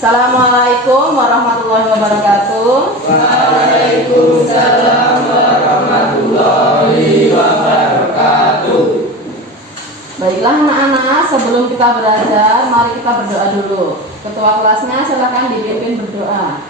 Assalamualaikum warahmatullahi wabarakatuh. Waalaikumsalam warahmatullahi wabarakatuh. Baiklah anak-anak, sebelum kita belajar, mari kita berdoa dulu. Ketua kelasnya silakan dipimpin berdoa.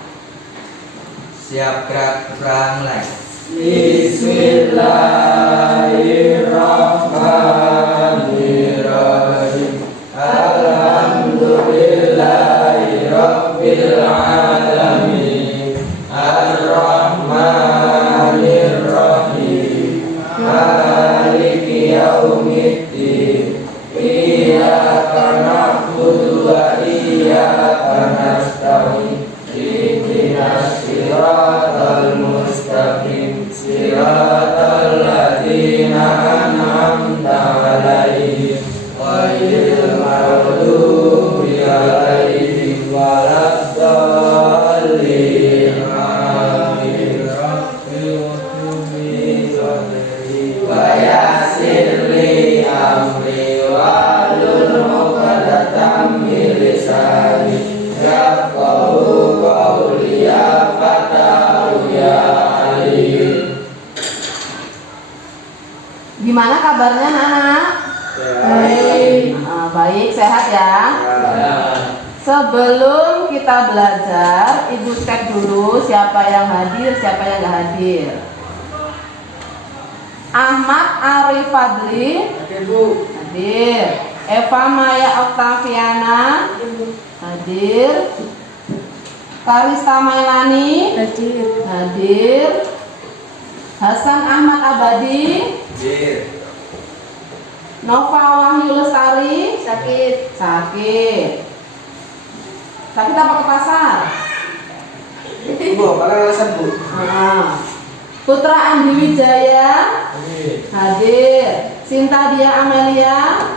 Siap, gerak, mulai. Bismillahirrahmanirrahim. Alhamdulillahirabbil alamin. Arrahmanirrahim. Maliki yaumiddin. Iyyaka na'budu wa iyyaka nasta'in. Ihdinas siratal mustaqim. Siratal ladzina an'amta 'alaihim ghairil maghdubi 'alaihim waladdallin. Amin. Wa yassir li amri wahlul 'uqdatam min lisani yafqahu qawli. Ya Fatahu ya Alim. Gimana kabarnya anak-anak? Baik. Baik, sehat ya. Sebelum kita belajar, ibu cek dulu siapa yang hadir, siapa yang nggak hadir. Ahmad Arif Fadli Hadir, Bu. hadir. Eva Maya Oktaviana hadir. Karista Mailani hadir. Hasan Ahmad Abadi, Hadir. Nova Wahyu Lestari sakit apa ke pasar? Bu, kalau alasan, Bu. Putra Andi Wijaya hadir. Sinta Dia Amelia,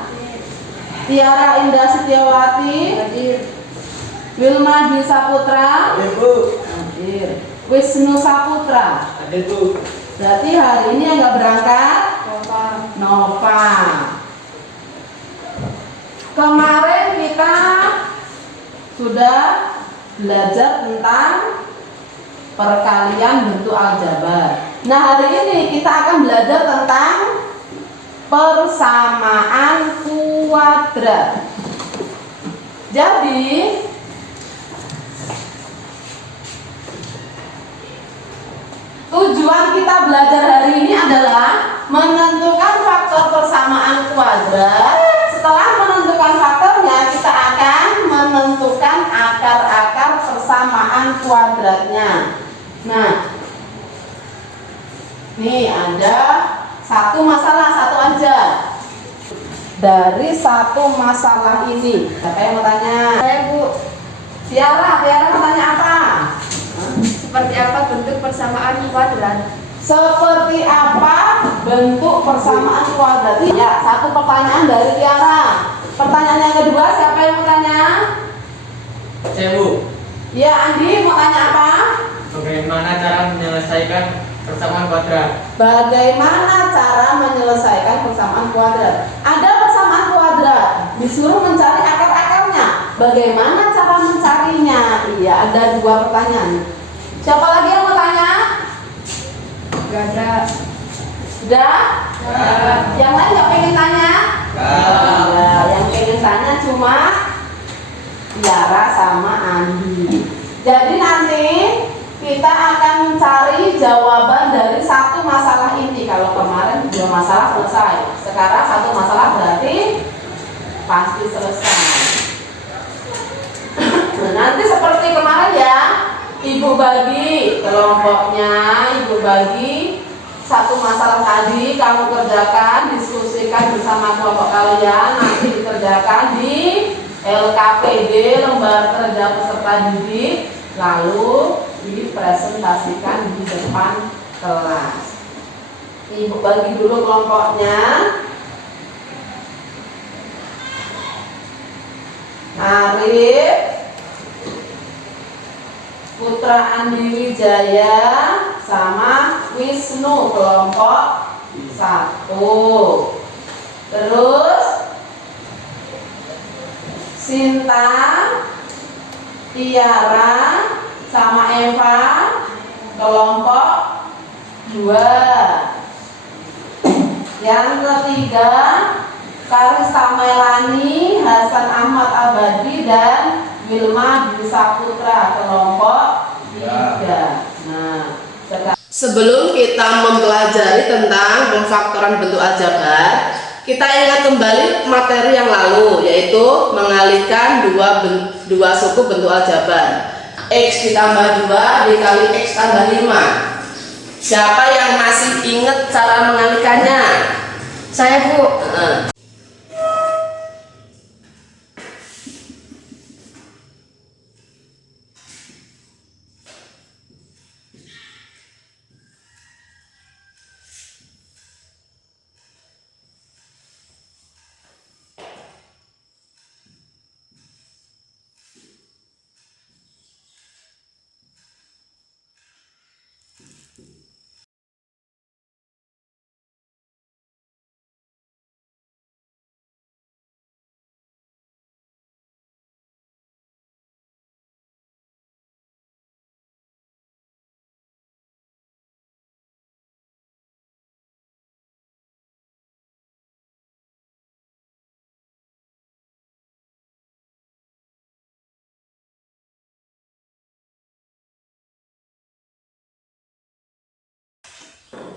Tiara Indah Setiawati hadir. Wilma Dwi Saputra Hadir, Bu. hadir. Wisnu Saputra. Hadir, Bu. Berarti hari ini yang nggak berangkat Nova. Kemarin kita sudah belajar tentang perkalian bentuk aljabar. Nah, hari ini kita akan belajar tentang persamaan kuadrat. Jadi tujuan kita belajar hari ini adalah menentukan faktor persamaan kuadrat. Setelah menentukan faktornya, kita akan menentukan akar-akar persamaan kuadratnya. Nah, nih ada satu masalah, satu aja. Dari satu masalah ini, siapa yang mau tanya? Saya, Bu. Tiara mau tanya apa? Seperti apa bentuk persamaan kuadrat? Seperti apa bentuk persamaan kuadrat? Ya, satu pertanyaan dari Tiara. Pertanyaan yang kedua, siapa yang mau tanya? Saya, Bu. Ya, Andi mau tanya apa? Bagaimana cara menyelesaikan persamaan kuadrat? Bagaimana cara menyelesaikan persamaan kuadrat? Ada persamaan kuadrat, disuruh mencari akar-akarnya. Bagaimana cara mencarinya? Iya, ada dua pertanyaan. Siapa lagi yang mau tanya? Gak ada. Sudah? Yang lain nggak pengen tanya? Ya, yang pengen tanya cuma Tiara sama Andi. Jadi nanti kita akan mencari jawaban dari satu masalah ini. Kalau kemarin dua masalah selesai, sekarang satu masalah berarti pasti selesai. Nanti seperti kemarin ya, Ibu bagi kelompoknya, Ibu bagi satu masalah tadi, kamu kerjakan, diskusikan bersama kelompok kalian, nanti dikerjakan di LKPD, lembar kerja peserta didik, lalu dipresentasikan di depan kelas. Ibu bagi dulu kelompoknya. Arif, Putra Andi Wijaya sama Wisnu kelompok 1. Terus Sinta, Tiara sama Eva kelompok 2. Yang ketiga, Karista Melani, Hasan Ahmad Abadi, dan Wilma Dwi Saputra kelompok 3. Nah, sebelum kita mempelajari tentang pemfaktoran bentuk aljabar, kita ingat kembali materi yang lalu, yaitu mengalihkan dua suku bentuk aljabar. X ditambah 2 dikali X tambah 5. Siapa yang masih ingat cara mengalihkannya? Saya, Bu.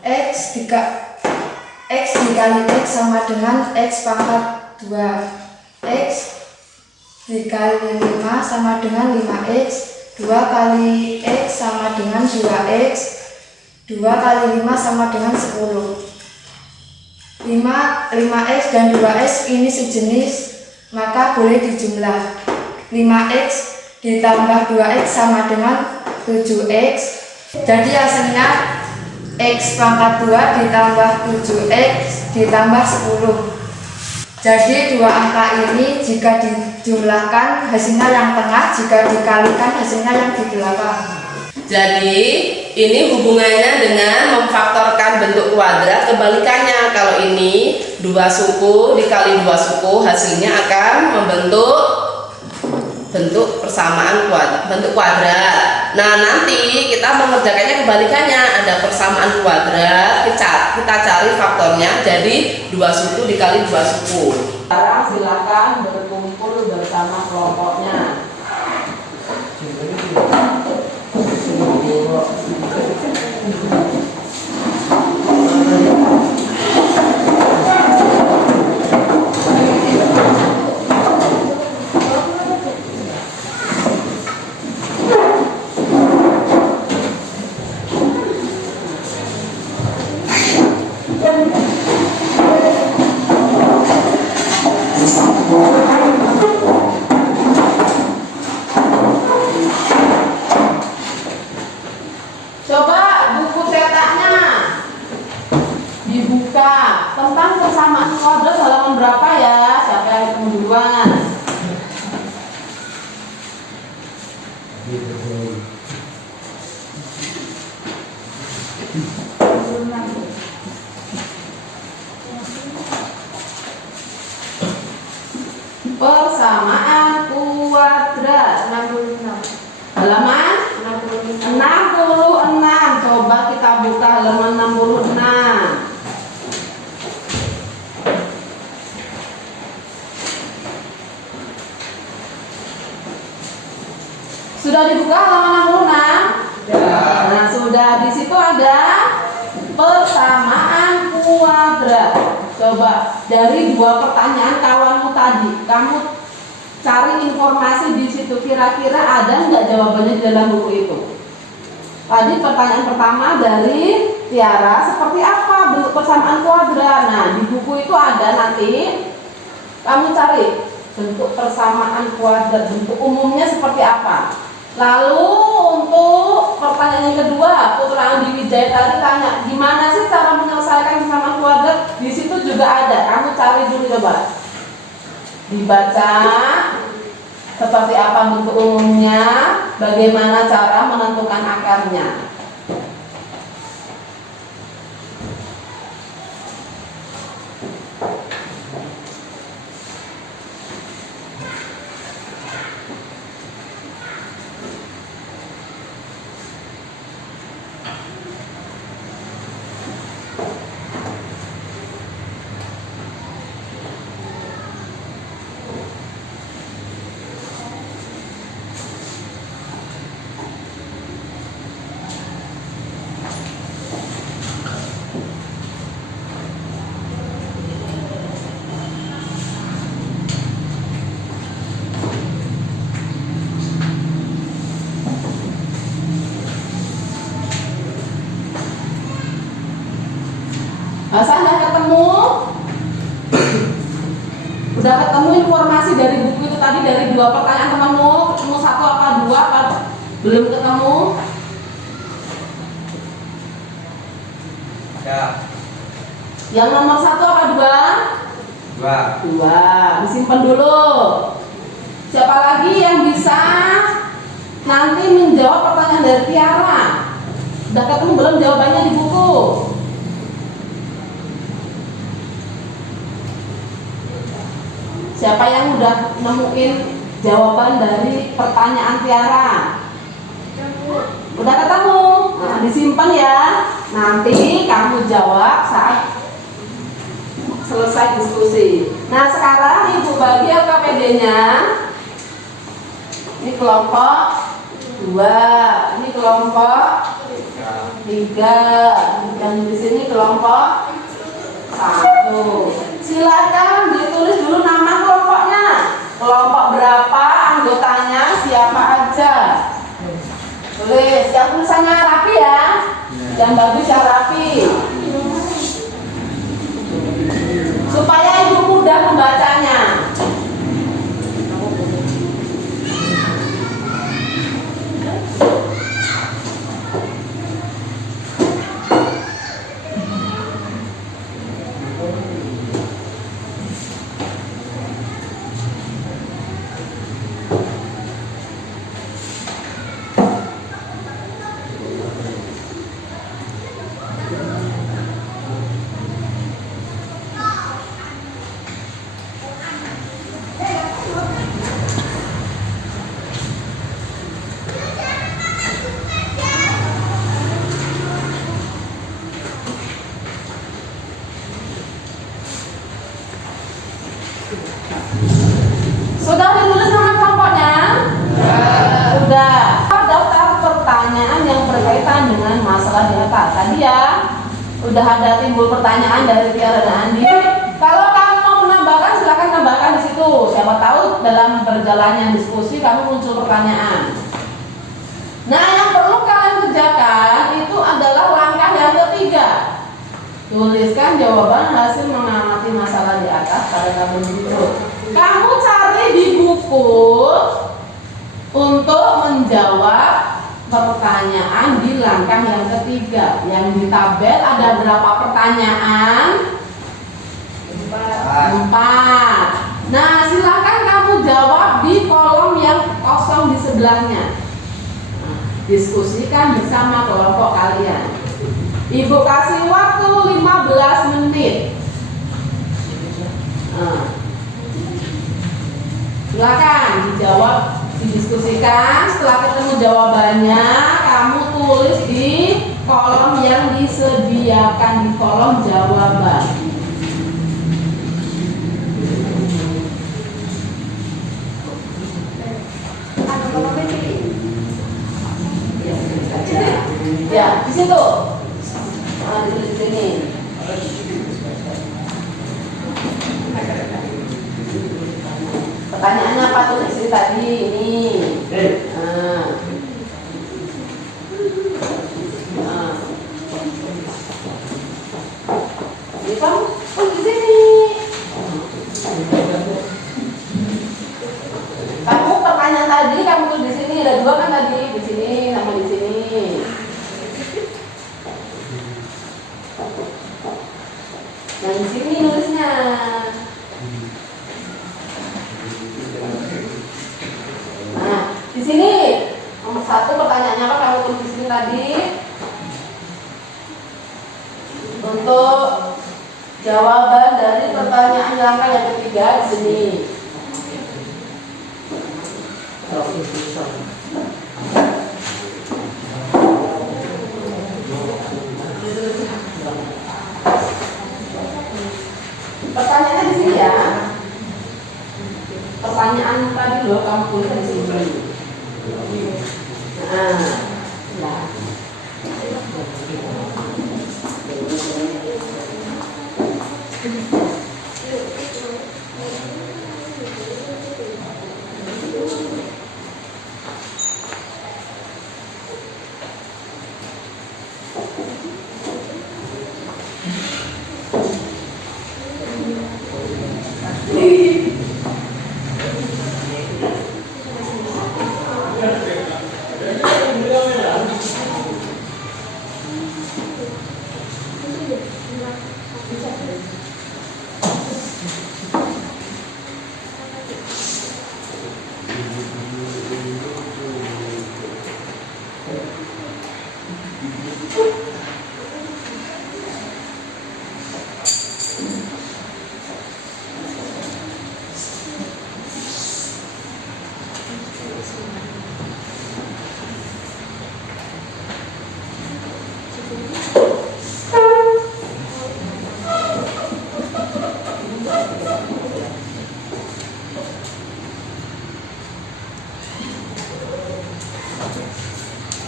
X dikali X sama dengan X pangkat 2. X dikali 5 sama dengan 5X. 2 kali X sama dengan 2X. 2 kali 5 sama dengan 10. 5X dan 2X ini sejenis, maka boleh dijumlah. 5X ditambah 2X sama dengan 7X. Jadi hasilnya X pangkat 2 ditambah 7X ditambah 10. Jadi dua angka ini jika dijumlahkan hasilnya yang tengah, jika dikalikan hasilnya yang di belakang. Jadi ini hubungannya dengan memfaktorkan bentuk kuadrat, kebalikannya. Kalau ini 2 suku dikali 2 suku, hasilnya akan membentuk bentuk persamaan bentuk kuadrat. Nah, nanti kita mengerjakannya kebalikannya, ada persamaan kuadrat, kita cari faktornya, jadi 2 suku dikali 2 suku. Sekarang silakan berkumpul bersama kelompoknya. Coba buku cetaknya dibuka. Tentang persamaan kuadrat halaman berapa ya? Siapa yang ketemu duluan? Persamaan kuadrat 66. halaman 66. 66. Coba kita buka halaman 66. Sudah dibuka halaman 66? Ya. Nah, sudah, di situ ada persamaan kuadrat. Coba dari 2 pertanyaan kawanmu tadi, kamu cari informasi di situ, kira-kira ada nggak jawabannya di dalam buku itu? Tadi pertanyaan pertama dari Tiara, seperti apa bentuk persamaan kuadrat? Nah, di buku itu ada, nanti kamu cari bentuk persamaan kuadrat, bentuk umumnya seperti apa. Lalu untuk pertanyaan yang kedua, Putra Andi Wijaya tadi tanya, gimana sih cara menyelesaikan persamaan kuadrat? Di situ juga ada, kamu cari dulu, coba dibaca seperti apa bentuk umumnya, bagaimana cara menentukan akarnya. ketemu? Udah ketemu informasi dari buku itu tadi dari 2 pertanyaan temanmu? Ketemu 1 apa 2 apa belum ketemu? Ya. Yang nomor 1 apa 2. 2? Disimpan dulu. Siapa lagi yang bisa nanti menjawab pertanyaan dari Tiara? Udah ketemu belum jawabannya di buku? Siapa yang udah nemuin jawaban dari pertanyaan Tiara? Udah ketemu? Nah, disimpan ya. Nanti kamu jawab saat selesai diskusi. Nah, sekarang Ibu bagi LKPD-nya. Ini kelompok 2, ini kelompok 3, yang di sini kelompok 1. Silakan ditulis dulu nama kelompoknya. Kelompok berapa, anggotanya, siapa aja. Tulis, yang tulisannya rapi ya. Yang bagus yang rapi. Supaya Ibu mudah membacanya. Sudah ditulis nama kelompoknya? Sudah. Daftar pertanyaan yang berkaitan dengan masalah di atas tadi ya. Udah ada timbul pertanyaan dari Tiara dan Andi. Kalau kamu mau menambahkan, silakan tambahkan di situ. Siapa tahu dalam berjalannya diskusi kamu muncul pertanyaan. Nah, yang perlu kalian kerjakan itu adalah langkah yang ketiga. Tuliskan jawaban hasil mengamati masalah di atas pada tabel berikut. Kamu cari di buku untuk menjawab pertanyaan di langkah yang ketiga. Yang di tabel ada berapa pertanyaan? 4. Nah, silakan kamu jawab di kolom yang kosong di sebelahnya. Nah, diskusikan bersama kelompok kalian. Ibu kasih waktu 15 menit. Nah, silakan dijawab, didiskusikan. Setelah ketemu jawabannya, kamu tulis di kolom yang disediakan di kolom jawaban. Ya, di situ. Nah, di sini. Pertanyaannya apa tuh di sini tadi? Ini. Ini kamu di sini. Kamu pertanyaan tadi kamu tuh di sini ada 2 kan tadi di sini sama di sini. Yang di sini nulisnya. Nah, di sini nomor 1 pertanyaannya apa kamu tulis di sini tadi? Untuk jawaban dari pertanyaan langkah yang ketiga di sini. Pertanyaannya di sini ya. Pertanyaan tadi loh kamu tulis di sini. Nah.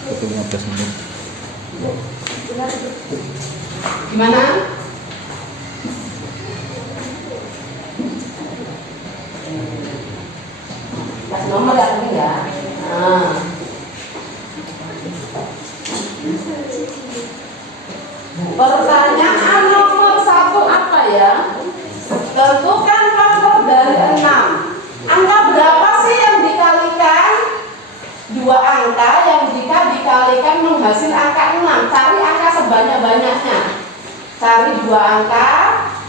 Itu 15 menit. Gimana? Kasih nomor ya ini ya. Nah. Pertanyaan nomor 1 apa ya? Tentukan faktor dari 6. Angka berapa sih yang dikalikan? 2 angka yang jika dikalikan menghasil angka 6. Cari angka sebanyak-banyaknya. Cari 2 angka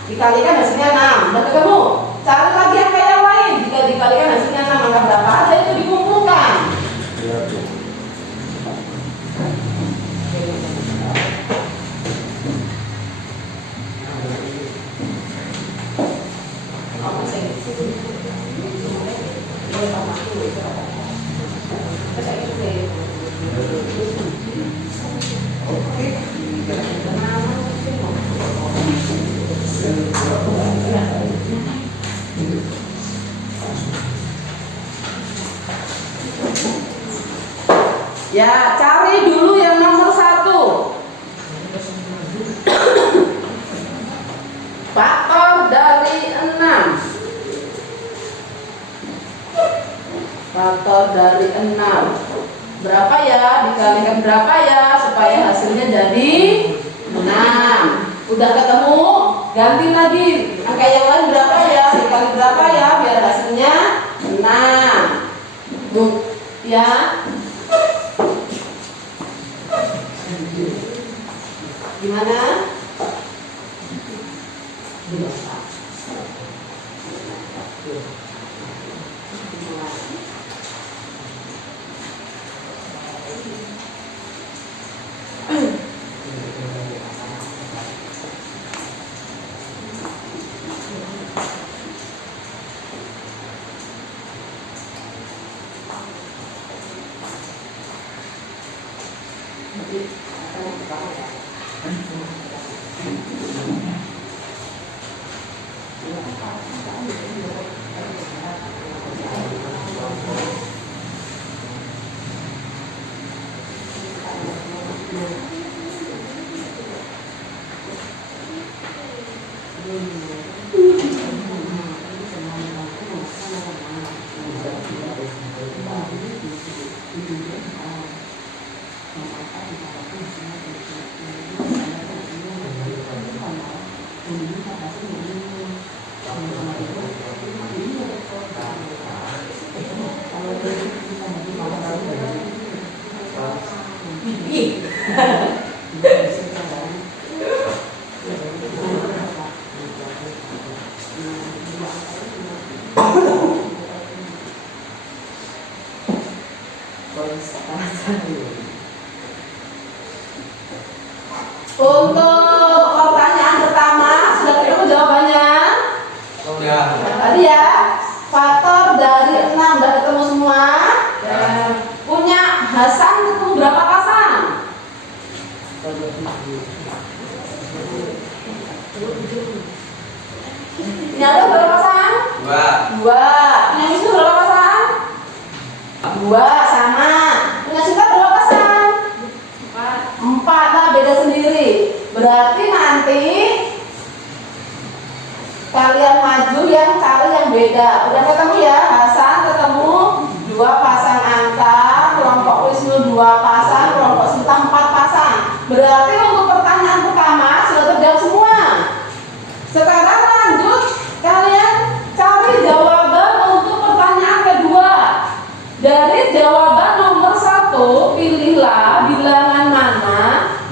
dikalikan hasilnya 6. Udah ketemu? Cari lagi angka yang lain. Jika dikalikan hasilnya 6, angka berapa aja itu dikumpulkan. Ya, cari dulu yang nomor 1. Faktor dari 6. Faktor dari 6. Berapa ya? Dikalikan berapa ya? Supaya hasilnya jadi 6. Udah ketemu? Ganti lagi. Angka yang lain berapa ya? Dikali berapa ya? Biar hasilnya 6. Ya. Gimana? Untuk pertanyaan pertama sudah ketemu jawabannya? Ya. Tadi ya, faktor dari 6 sudah ketemu semua. Punya Hasan ketemu berapa pasang? Ini ada berapa pasang? 2. 2. Punya Wisnu berapa pasang? 2 sama. Punya Sinta berapa pasang? 4. Nah, beda sendiri. Berarti nanti kalian maju yang cari yang beda. Udah ketemu ya? Hasan ketemu 2 pasang angka, kelompok Wisnu 2 pasang, kelompok Sinta 4 pasang. Berarti untuk pertanyaan pertama sudah terjawab semua. Sekarang lanjut, kalian cari jawaban untuk pertanyaan kedua. Dari jawaban nomor 1, pilihlah bilangan mana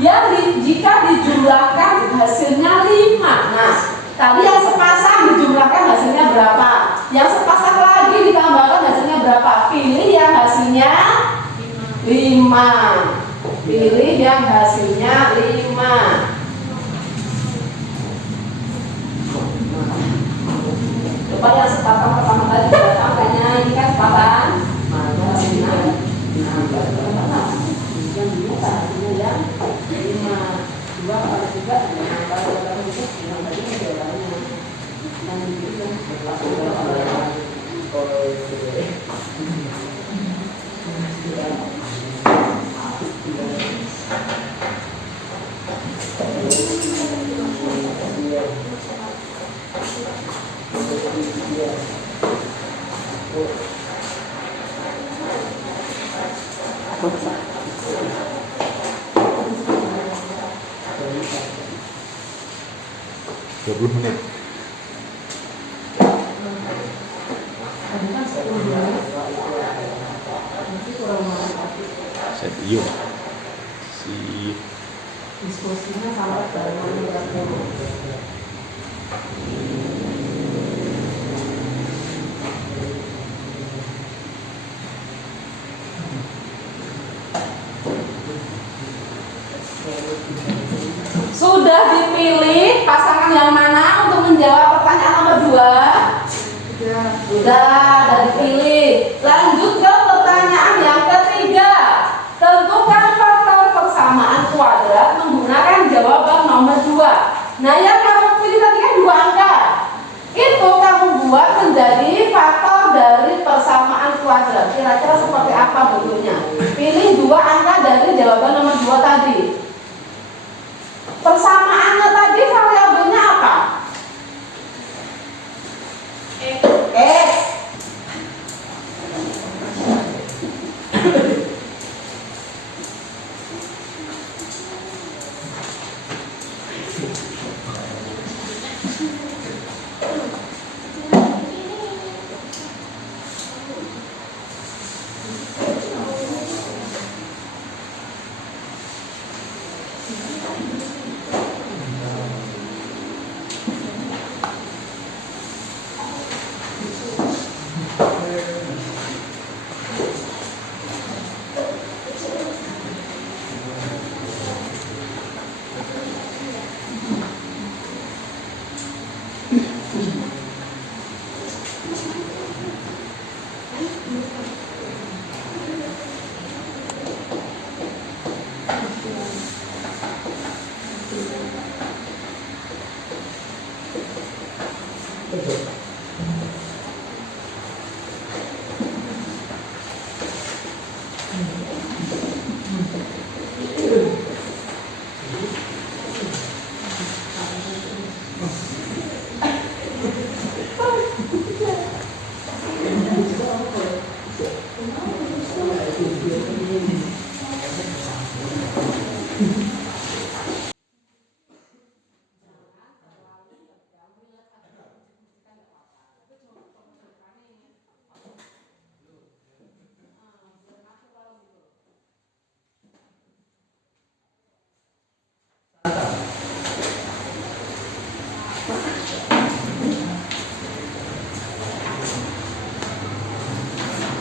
yang jika dijumlahkan hasilnya 5. Nah, tadi yang sepasang dijumlahkan hasilnya berapa? Yang sepasang lagi ditambahkan hasilnya berapa? Pilih yang hasilnya 5. Pilih yang hasilnya 5. Coba yang sepasang pertama tadi berapa angkanya? Ini kan sepasang. Mana hasilnya menit. Set yuk. Si Diskusinya sampai ke sudah dipilih pasangan yang mana untuk menjawab pertanyaan nomor 2? Sudah dipilih. Lanjut ke pertanyaan yang ketiga. Tentukan faktor persamaan kuadrat menggunakan jawaban nomor 2. Nah, yang kamu pilih tadi kan 2 angka. Itu kamu buat menjadi faktor dari persamaan kuadrat. Kira-kira seperti apa bentuknya? Pilih 2 angka dari jawaban nomor 2 tadi. Persamaannya tadi variabelnya apa? X.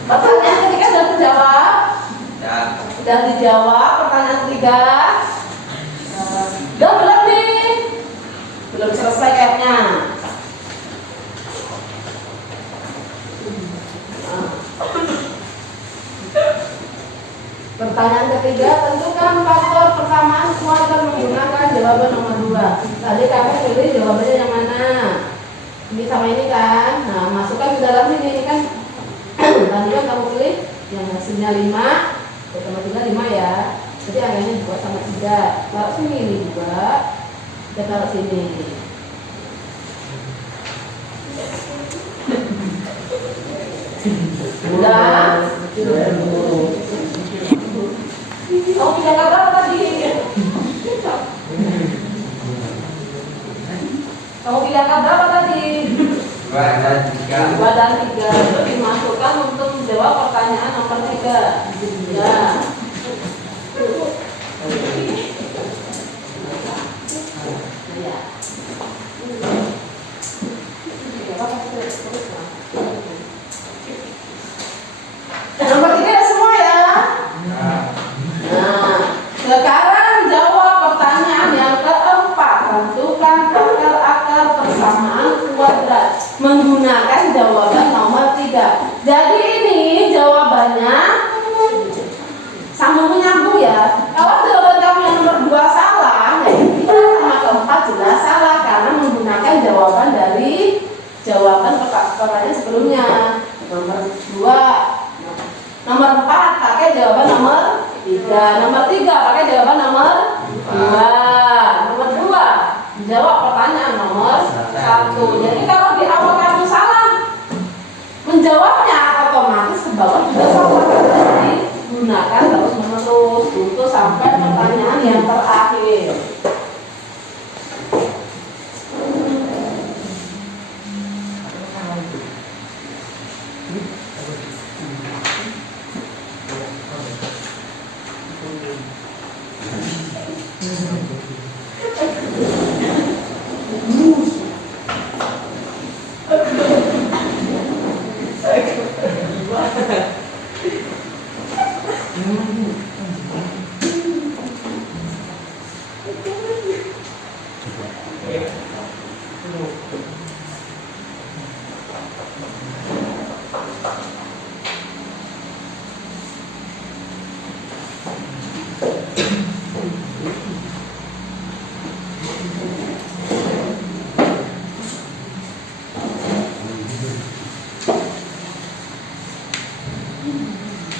Pertanyaan ketiga sudah terjawab? Sudah dijawab. Pertanyaan ketiga udah belum nih? Belum selesai kayaknya. Pertanyaan ketiga, tentukan faktor persamaan kuadrat menggunakan jawaban nomor 2. Tadi kamu pilih jawabannya yang mana? Ini sama ini kan? Nah, masukkan ke dalam ini kan. Tadi kan kamu pilih yang hasilnya 5, sama 3 5 ya. Jadi angkanya 2 sama 3. Taruh sini ini 2. Kita taruh sini. Udah. Kamu pindah ke berapa tadi? Kamu pindah ke berapa tadi? 2 dan 3. 2 dan 3 itu dimasukkan untuk menjawab pertanyaan nomor 3. Ya. Nomor 3 ya semua ya. Nah, sekarang jawab pertanyaan yang keempat. Tentukan akar-akar persamaan kuadrat menggunakan jawaban nomor 3. Jadi ini jawabannya sambung menyambung ya. Kalau jawaban kamu yang nomor 2 salah, ya kita sama keempat jelas salah karena menggunakan jawaban dari jawaban pertanyaan sebelumnya. Nomor 2, nomor 4 pakai jawaban nomor 3, nomor 3 pakai jawaban nomor 2, nomor 2 jawab pertanyaan nomor 1. Jadi kalau di awal kamu salah menjawabnya, otomatis ke bawah juga salah. Jadi gunakan terus menerus untuk sampai pertanyaan yang terakhir.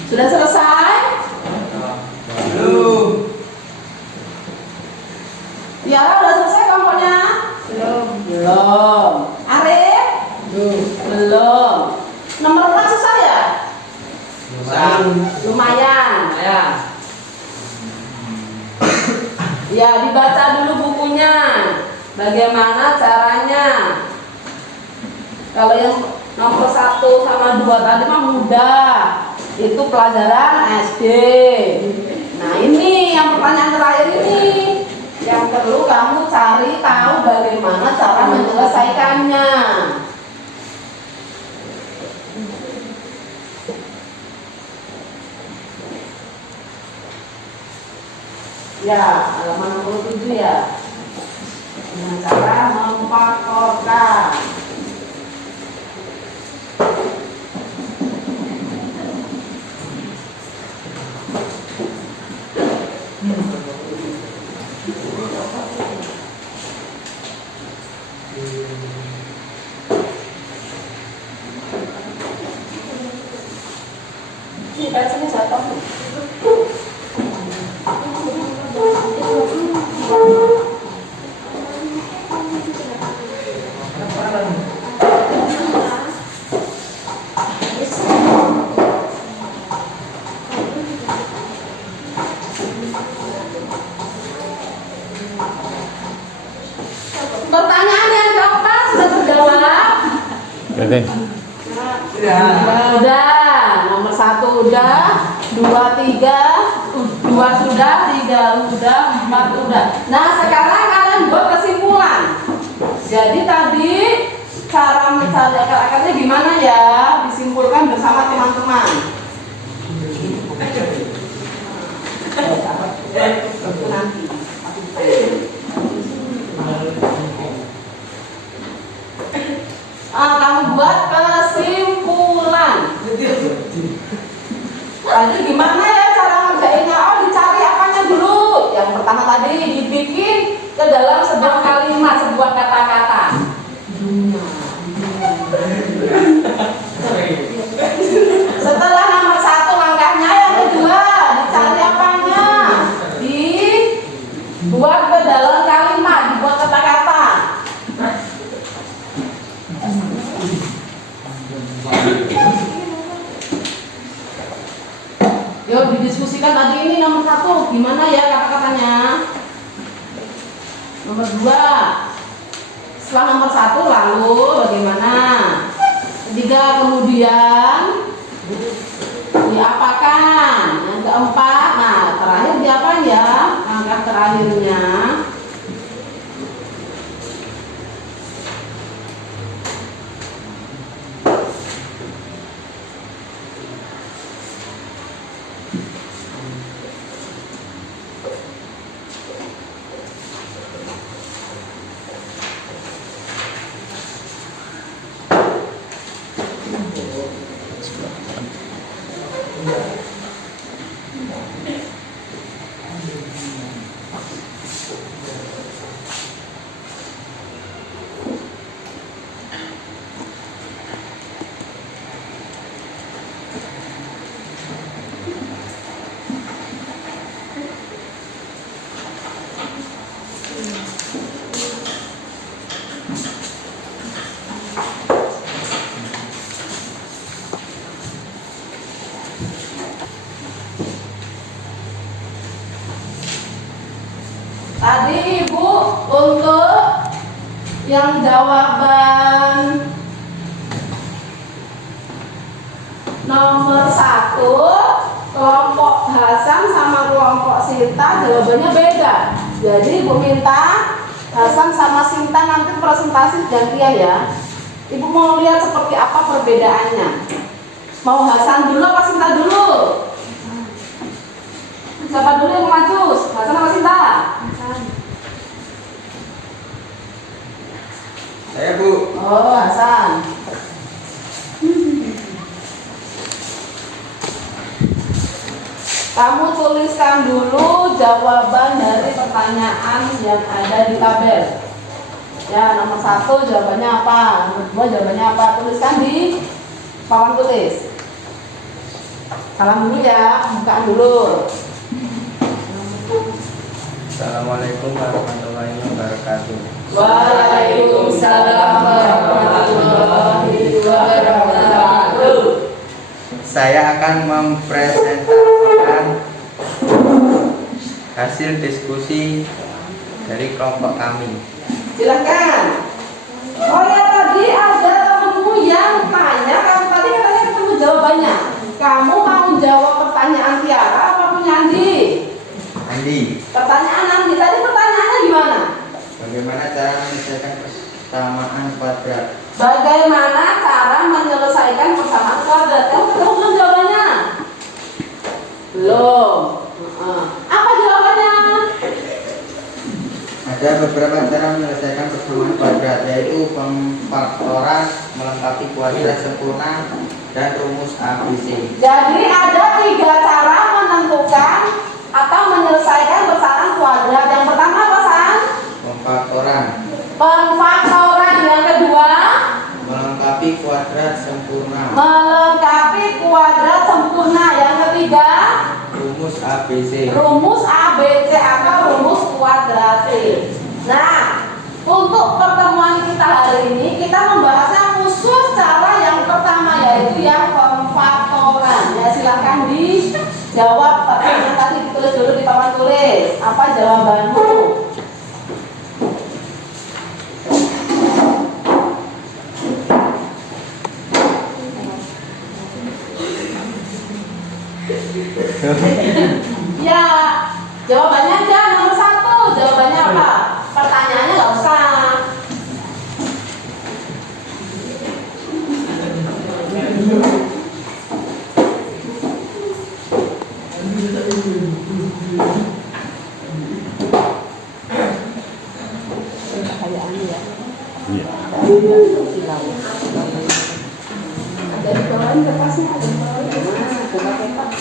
Sudah selesai? Belum. Tiara udah selesai kelompoknya? Belum. Arif? Belum. Nomor 4 susah ya? Lumayan. Ya, dibaca dulu bukunya. Bagaimana caranya? Kalau yang nomor 1 sama 2 tadi mah mudah. Itu pelajaran SD. Nah, ini yang pertanyaan terakhir ini yang perlu kamu cari tahu bagaimana cara menyelesaikannya. Ya, halaman 67 ya. Dengan cara memfaktorkan. Ini pensanya jatuh. Pertanyaan yang keempat sudah terjawab. Oke. Udah, nomor 1 udah, 2, 3, 2 sudah, 3 udah, 4 udah. Nah, sekarang kalian buat kesimpulan. Jadi tadi cara mencari akar-akarnya gimana ya? Disimpulkan bersama teman-teman. Nanti. Kamu buat kesimpulan. Tadi gimana ya cara ngerjainnya? Oh, dicari apanya dulu. Yang pertama tadi dibikin ke dalam sebuah kalimat, sebuah kata-kata. Setelah nomor 1 langkahnya, yang kedua dicari apanya? Dibuat ke dalam kalimat, dibuat kata-kata. Yuk didiskusikan tadi ini nomor 1 gimana ya kata-katanya. Nomor 2 setelah nomor 1 lalu bagaimana. 3 kemudian diapakan. Yang keempat, nah terakhir diapain ya angka terakhirnya. Tadi Ibu untuk yang jawaban nomor 1, kelompok Hasan sama kelompok Sinta jawabannya beda. Jadi Ibu minta Hasan sama Sinta nanti presentasi gantian ya. Ibu mau lihat seperti apa perbedaannya. Mau Hasan dulu apa Sinta dulu? Siapa dulu yang maju? Hasan sama Sinta? Saya, Bu. Oh, Hasan. Kamu tuliskan dulu jawaban dari pertanyaan yang ada di tabel. Ya, nomor 1 jawabannya apa? Nomor 2 jawabannya apa? Tuliskan di papan tulis. Salam dulu ya, bukaan dulu. Assalamualaikum warahmatullahi wabarakatuh. Waalaikumsalam warahmatullahi wabarakatuh. Saya akan mempresentasikan hasil diskusi dari kelompok kami. Silakan. Oh ya, tadi ada temenmu yang tanya, kamu tadi katanya ketemu jawabannya. Kamu mau jawab pertanyaan Tiara apa punya Andi? Andi, Pertanyaan Andi tadi pertanyaannya gimana? bagaimana cara menyelesaikan persamaan kuadrat? Bagaimana cara menyelesaikan persamaan kuadrat? Kamu ketemu belum jawabannya? Belum. Apa jawabannya? Ada beberapa cara menyelesaikan persamaan kuadrat, yaitu pemfaktoran, melengkapi kuadrat sempurna, dan rumus ABC. Jadi ada 3 cara menentukan atau menyelesaikan persamaan kuadrat. Yang pertama apa, San? Pemfaktoran, Pemfaktoran. Yang kedua, melengkapi kuadrat sempurna, melengkapi kuadrat sempurna. Yang ketiga, rumus ABC. rumus ABC atau rumus kuadratik. Nah, untuk pertemuan kita hari ini kita membahasnya khusus cara yang pertama, yaitu yang pemfaktoran. Ya, silahkan dijawab pertanyaan tadi, ditulis dulu di papan tulis. Apa jawabanmu? Ya, jawabannya aja nomor 1. Jawabannya apa? Pertanyaannya nggak usah. Iya. Ada di bawahnya kertasnya, ada di bawahnya. Nah, coba petak.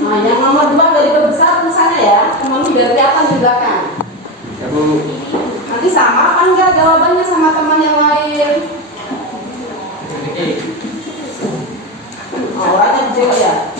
Nah, yang nomor 2 dari besar tulisannya ya, teman biar kelihatan di belakang. Ya, Bu. Nanti sama apa enggak jawabannya sama teman yang lain? Oh, orangnya kecil ya.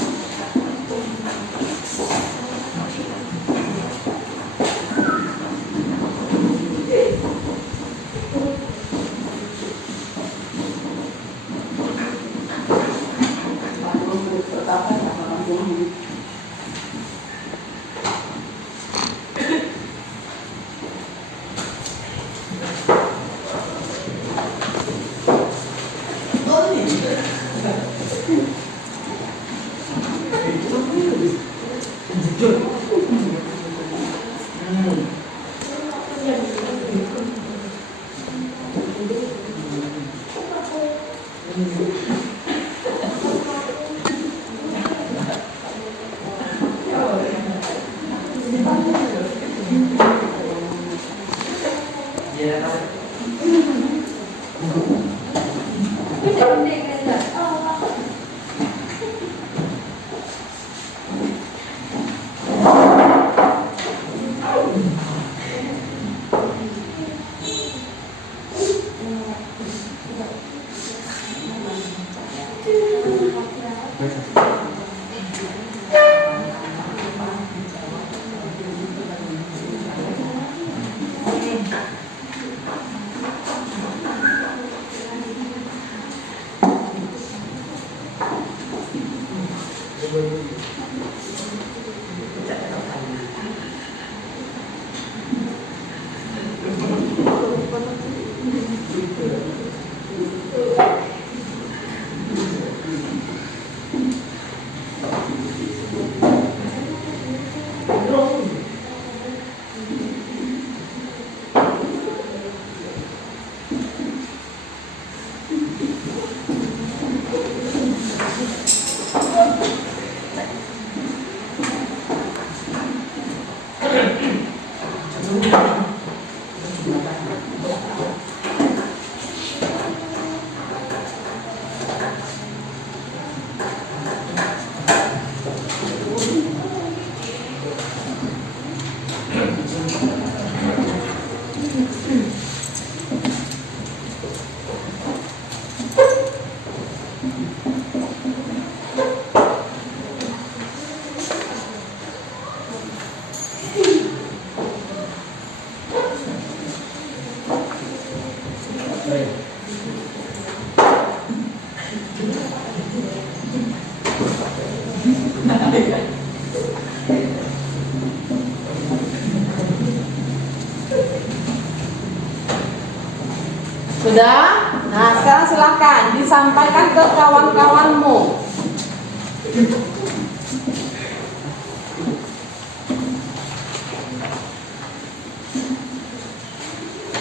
Sudah? Nah, sekarang silahkan disampaikan ke kawan-kawanmu.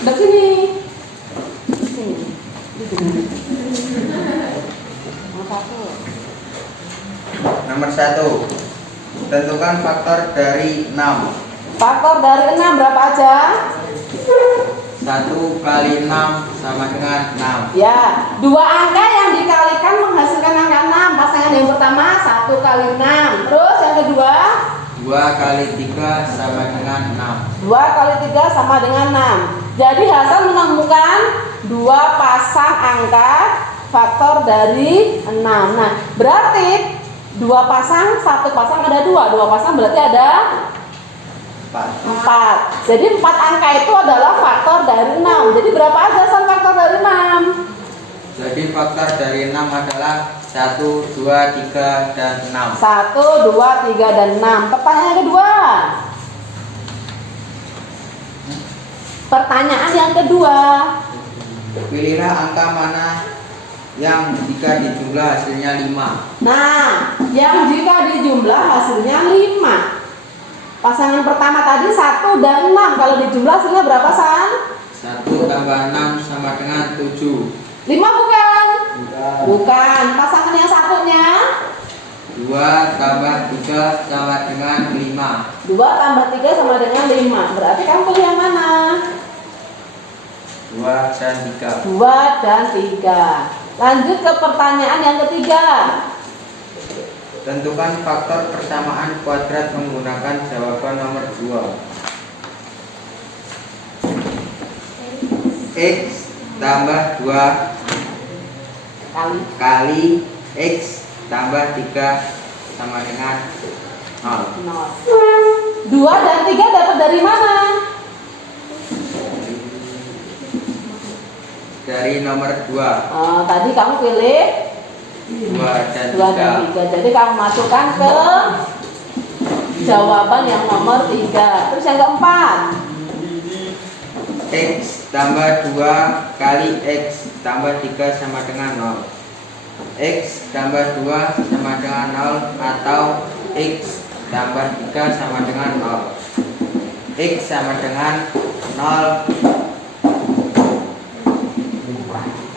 Di sini. Sini. Nomor 1. Tentukan faktor dari 6. Faktor dari 6 berapa aja? 1 kali 6 sama dengan 6. Ya, dua angka yang dikalikan menghasilkan angka 6. Pasangan yang pertama 1 kali 6. Terus yang kedua 2 kali 3 sama dengan 6. 2 kali 3 sama dengan 6. Jadi Hasan menemukan dua pasang angka faktor dari 6. Nah, berarti dua pasang, satu pasang ada dua. Dua pasang berarti ada 4. Jadi 4 angka itu adalah faktor dari 6. Jadi berapa aja San faktor dari 6? Jadi faktor dari 6 adalah 1, 2, 3, dan 6. 1, 2, 3, dan 6. Pertanyaan kedua. Pertanyaan yang kedua. Pilihlah angka mana yang jika dijumlah hasilnya 5. Nah, yang jika dijumlah hasilnya 5. Pasangan pertama tadi 1 dan 6. Kalau dijumlah hasilnya berapa, San? 1 tambah 6 sama dengan 7. 5 bukan? Bukan. Pasangan yang satunya 2 tambah 3 sama dengan 5. 2 tambah 3 sama dengan 5. Berarti kamu pilih yang mana? 2 dan 3. 2 dan 3. Lanjut ke pertanyaan yang ketiga. Tentukan faktor persamaan kuadrat menggunakan jawaban nomor 2. X tambah 2 kali X tambah 3 sama dengan 0. 2 dan 3 dapat dari mana? Dari nomor 2. Tadi kamu pilih 2 dan 2 dan 3. Jadi kamu masukkan ke jawaban yang nomor 3. Terus yang keempat, X tambah 2 kali X tambah 3 sama dengan 0. X tambah 2 sama dengan 0 atau X tambah 3 sama dengan 0. X sama dengan 0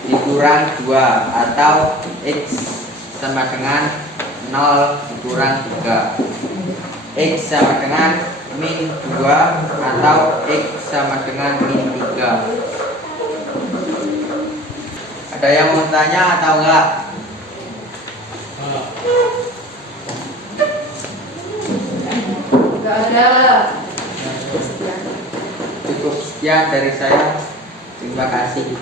dikurang 2 atau X sama dengan 0 dikurang 3. X sama dengan min 2 atau X sama dengan min 3. Ada yang mau tanya atau enggak? enggak ada. Cukup sekian dari saya. Terima kasih.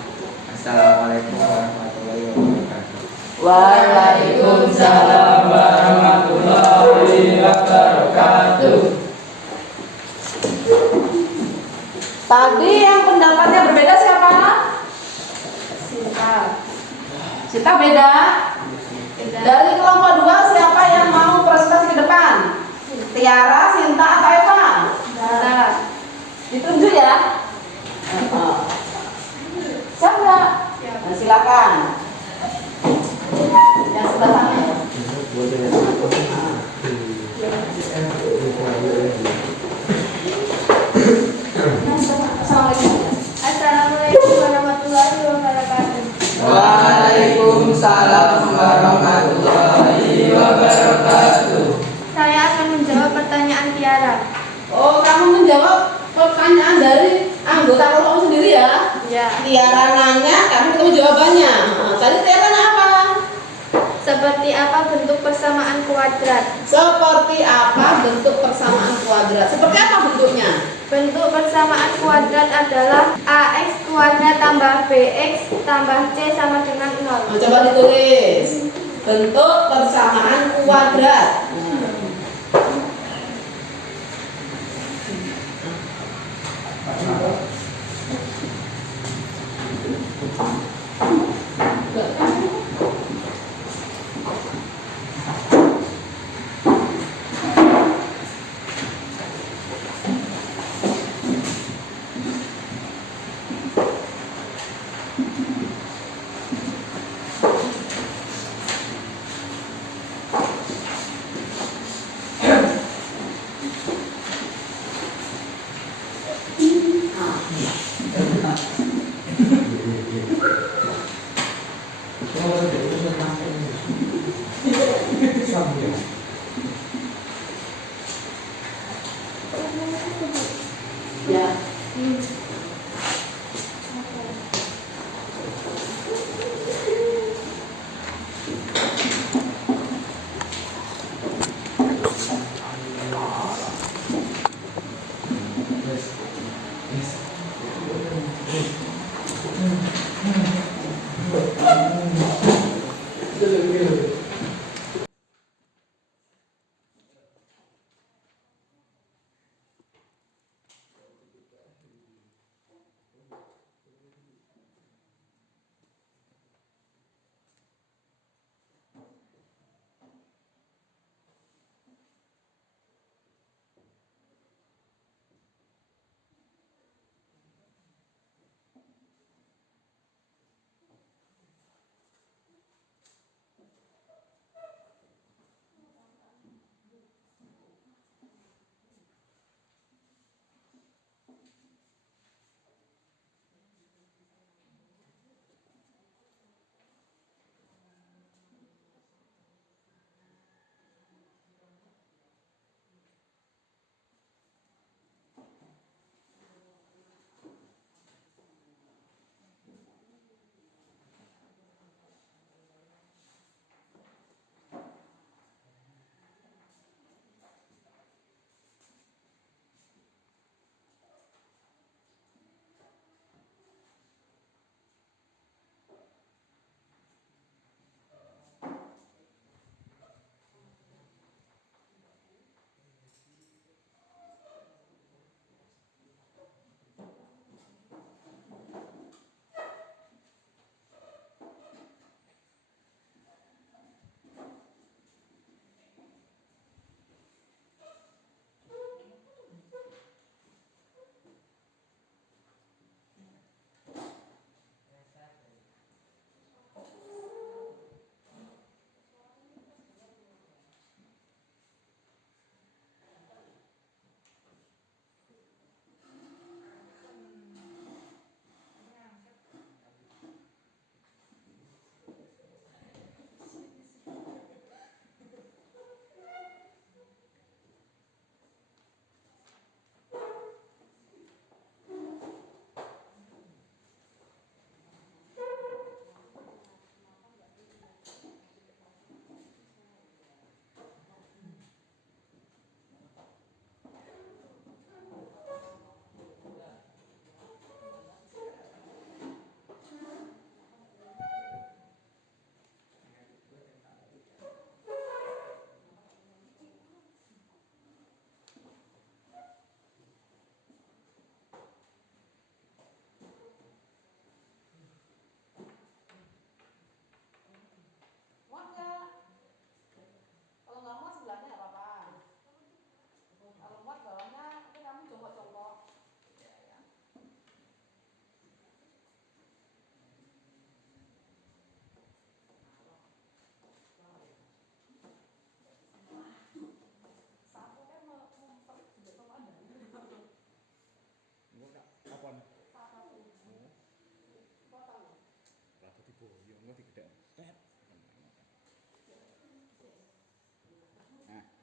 Assalamualaikum warahmatullahi wabarakatuh. Waalaikumsalam warahmatullahi wabarakatuh. Tadi yang pendapatnya berbeda siapa? Sinta beda. Dari kelompok 2 siapa yang mau presentasi ke depan? Tiara, Sinta, atau Eva? Ditunjuk ya. Siap nggak? Nah, silakan. Yang sebelah sana. Assalamualaikum warahmatullahi wabarakatuh. Waalaikumsalam warahmatullahi wabarakatuh. Saya akan menjawab pertanyaan Tiara. Oh, kamu menjawab pertanyaan dari anggota kelompok kamu sendiri ya. Ya. Tiara nanya, kamu ketemu jawabannya. Nah, tadi Tiara nanya apa? Seperti apa bentuk persamaan kuadrat? Seperti apa bentuk persamaan kuadrat? Seperti apa bentuknya? Bentuk persamaan kuadrat adalah ax kuadrat tambah bx tambah c sama dengan 0. Nah, coba ditulis. Bentuk persamaan kuadrat. Ya.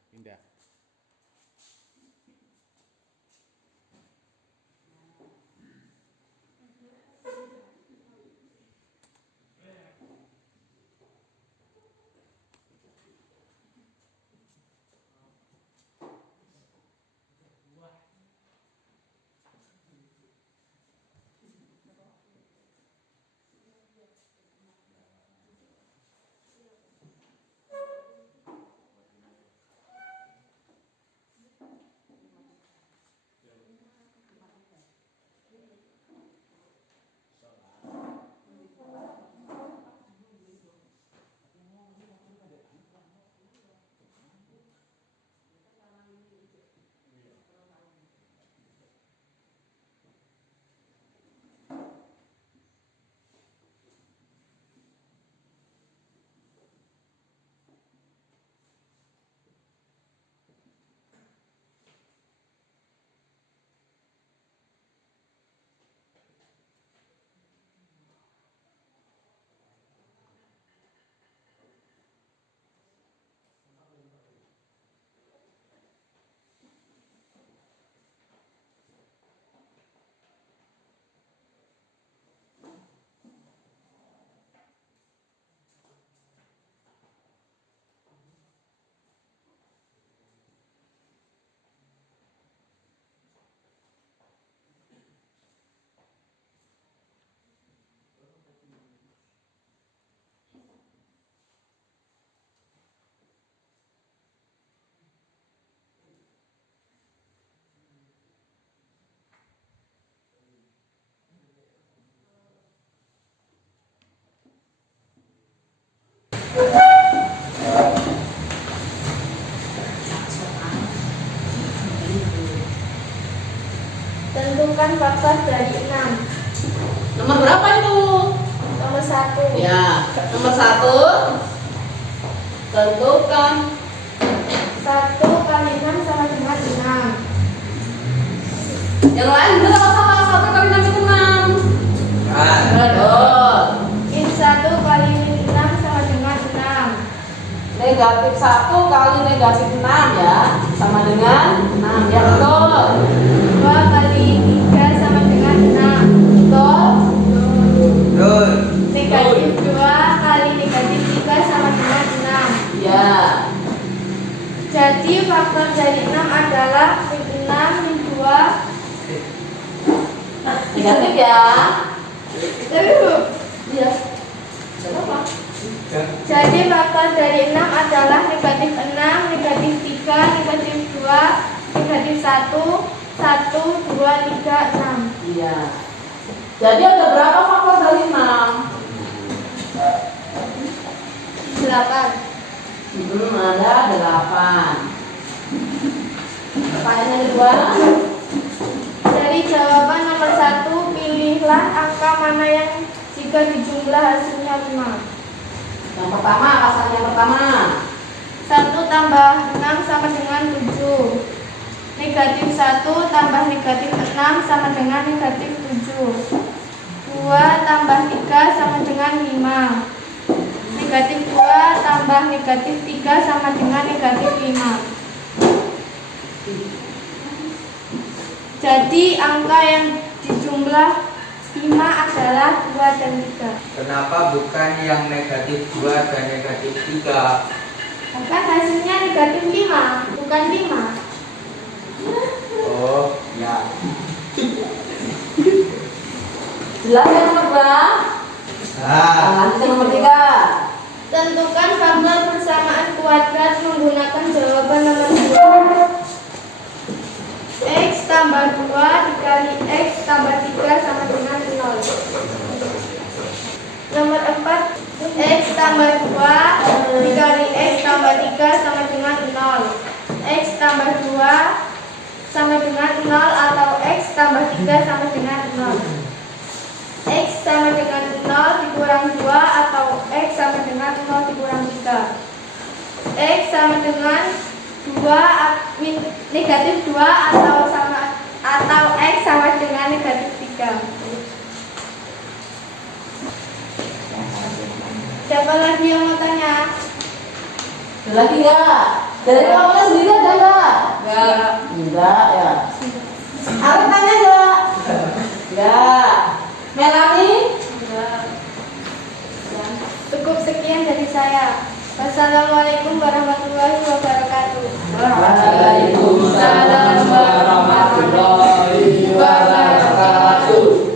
Pindah. Tentukan faktor dari 6. Nomor berapa itu? Nomor 1. Ya, nomor 1. Tentukan 1 kali 6 sama dengan 6. yang lain benar apa salah? 1 kali 6 itu 6. Betul. Min 1 kali min 6 sama dengan 6. Negatif 1 kali negatif 6 ya, sama dengan 6. Ya betul. 2 kali 3 sama dengan 6. Betul. Betul. Negatif 2 kali negatif 3 sama dengan 6. Ya. Jadi faktor dari 6 adalah min 6 min 2. Negatif ya. Iya. Jadi faktor dari 6 adalah negatif 6, negatif 3, negatif 2, negatif 1, 1, 2, 3, 6. Iya. Jadi ada berapa faktor dari 6? 8. Ada 8. Pertanyaan yang kedua. Dari jawaban nomor 1, pilihlah angka mana yang jika dijumlah hasilnya 5. Yang pertama, pasangan yang pertama. 1 tambah 6 sama dengan 7. Negatif 1 tambah negatif 6 sama dengan negatif 7. 2 tambah 3 sama dengan 5. Negatif 2 tambah negatif 3 sama dengan negatif 5. Jadi angka yang dijumlah 5 adalah 2 dan 3. Kenapa bukan yang negatif 2 dan negatif 3? Maka hasilnya negatif 5, bukan 5. Oh, ya. Jelas ya nomor berapa? Lanjut yang nomor 3. Tentukan faktor persamaan kuadrat menggunakan jawaban nomor 2. X tambah 2 dikali X tambah 3 sama dengan 0. Nomor 4. X tambah 2 dikali X tambah 3 sama dengan 0. X tambah 2 sama dengan 0 atau X tambah 3 sama dengan 0. X sama dengan 0 dikurang 2 atau X sama dengan 0 dikurang 3. X sama dengan 2 negatif 2 atau X sama dengan negatif 3. Siapa lagi yang mau tanya? Ada lagi nggak? Dari kamu sendiri ada nggak? Enggak ya. Aku tanya nggak? Enggak. Melani? Cukup sekian dari saya. Wassalamualaikum warahmatullahi wabarakatuh. Waalaikumsalam warahmatullahi wabarakatuh.